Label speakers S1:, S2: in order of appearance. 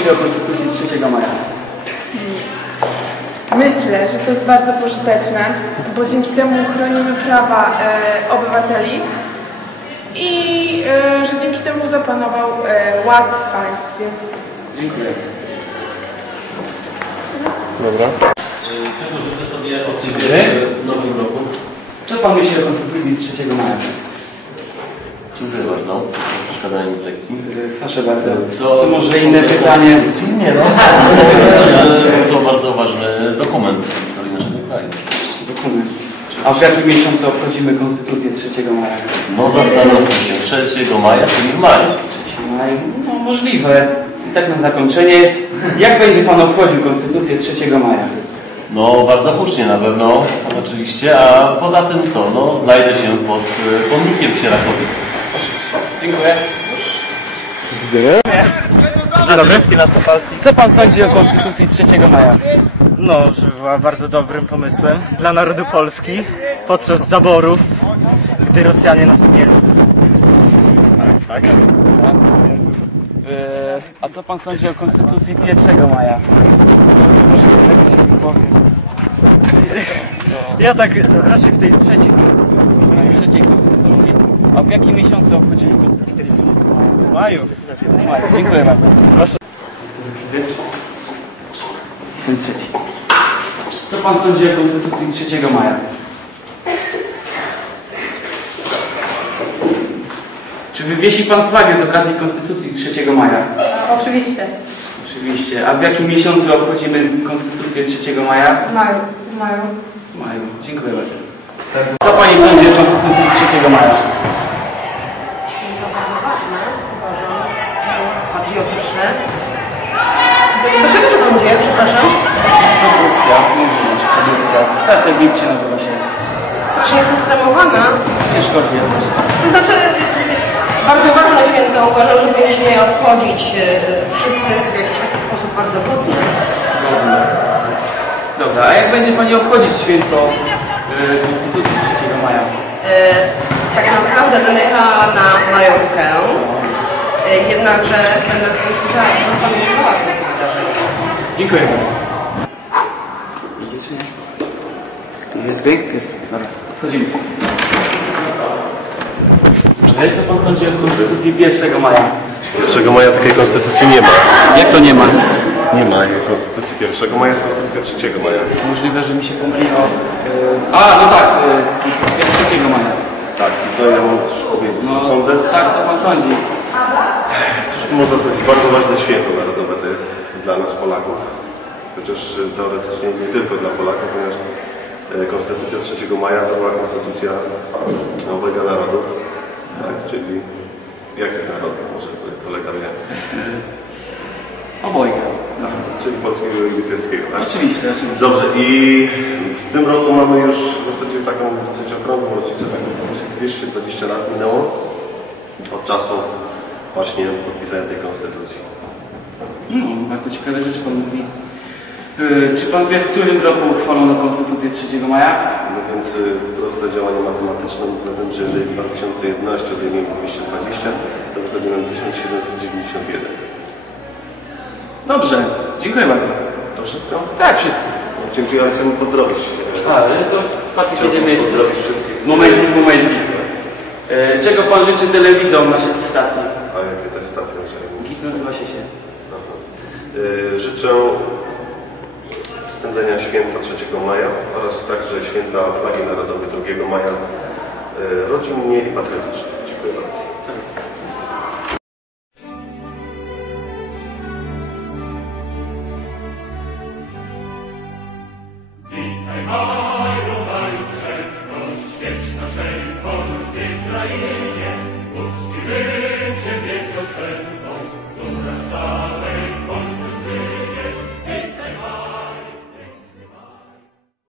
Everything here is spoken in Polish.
S1: o Konstytucji 3 maja?
S2: Myślę, że to jest bardzo pożyteczne, bo dzięki temu chronimy prawa obywateli i że dzięki temu zapanował ład w państwie.
S1: Dziękuję.
S3: Dobra.
S4: Czego życzę sobie od Ciebie w nowym roku?
S1: Co Pan myśli o Konstytucji 3 maja?
S4: Dziękuję bardzo za przeszkadzanie w lekcji.
S1: Proszę bardzo.
S4: Co,
S1: to może inne pytanie?
S4: Nie, no, myślę, że to bardzo ważny dokument w historii naszego kraju.
S1: Dokument. A w jakim miesiącu obchodzimy Konstytucję 3 maja?
S4: No zastanówmy się, 3 maja, czyli w maju.
S1: 3 maja? No możliwe. I tak na zakończenie, jak będzie Pan obchodził Konstytucję 3 maja?
S4: No bardzo hucznie na pewno, oczywiście, a poza tym co? No znajdę się pod pomnikiem w Sierakowisku.
S1: Dziękuję.
S3: Widzenia.
S5: Dzień dobry.
S1: Co Pan sądzi o Konstytucji 3 maja?
S5: No, że była bardzo dobrym pomysłem dla narodu Polski podczas zaborów, gdy Rosjanie nas mieli. Tak.
S1: A co Pan sądzi o Konstytucji 1 maja?
S5: Ja tak raczej w tej trzeciej konstytucji.
S1: Trzeciej Konstytucji. A w jakim miesiącu obchodzimy Konstytucję 3 maja?
S5: W maju.
S1: W maju. Dziękuję bardzo.
S5: Proszę.
S1: Ten trzeci. Co Pan sądzi o Konstytucji 3 maja? Czy wywiesi Pan flagę z okazji Konstytucji 3 maja?
S2: Oczywiście.
S1: Oczywiście. A w jakim miesiącu obchodzimy Konstytucję 3 maja?
S2: W maju. W maju.
S1: W maju. Dziękuję bardzo. Co Pani sądzi o Konstytucji 3 maja?
S6: Święto bardzo ważne, uważam, patriotyczne. Do czego to będzie, przepraszam?
S1: Produkcja. Nie wiem, czy produkcja. Stacja GIT się nazywa się.
S6: Strasznie jestem stremowana.
S1: Nie szkodzi jakoś.
S6: To znaczy, bardzo ważne święto, uważam, że powinniśmy je obchodzić wszyscy w jakiś taki sposób bardzo godny.
S1: Dobra, a jak będzie Pani obchodzić święto Konstytucji 3 maja?
S6: Tak naprawdę będę jechała na majówkę, jednakże będę rozpamiętywała te wydarzenia.
S1: Dziękuję bardzo. Idzie czy nie? Jest dźwięk? Jest. Dobra, wchodzimy. Ale co Pan sądzi o Konstytucji 1 maja?
S3: 1 maja takiej konstytucji nie ma.
S1: Jak to nie ma?
S3: Nie ma konstytucji 1 maja, jest konstytucja 3 maja.
S1: Możliwe, że mi się pomyliło. A, no tak, Konstytucja 3 maja.
S3: Tak, i co ja mam coś powiedzieć?
S1: No,
S3: Co sądzę?
S1: tak, co Pan sądzi?
S3: Cóż tu można sądzić? Bardzo ważne święto narodowe to jest dla nas Polaków. Chociaż teoretycznie nie tylko dla Polaków, ponieważ Konstytucja 3 maja to była konstytucja obojga narodów. Tak, czyli jakich narodów? Może tutaj kolega wie.
S1: Obojga.
S3: No, czyli polskiego i litewskiego, tak?
S1: Oczywiście, oczywiście.
S3: Dobrze, i w tym roku mamy już w zasadzie taką dosyć okrągłą rocznicę, taką 220 lat minęło od czasu właśnie podpisania tej konstytucji.
S1: No, bardzo ciekawe rzeczy Pan mówi. Czy Pan wie, w którym roku uchwalono Konstytucję 3 maja?
S3: No więc proste działanie matematyczne na tym, że jeżeli 2011 odejmiemy 220, to wychodzi nam 1791.
S1: Dobrze, dziękuję bardzo.
S3: To wszystko?
S1: Tak, wszystko.
S3: Dziękuję, ale chcemy pozdrowić.
S1: Ale to patrzcie, będziemy jeszcze.
S3: Pozdrowić wszystkich.
S1: Momencik. Czego Pan życzy telewidzom naszej stacji?
S3: A jakie to jest stacja naszej?
S1: GIT nazywa się.
S3: Aha. Życzę spędzenia święta 3 maja oraz także święta flagi narodowej 2 maja rodzinnie i patriotycznie. Dziękuję bardzo.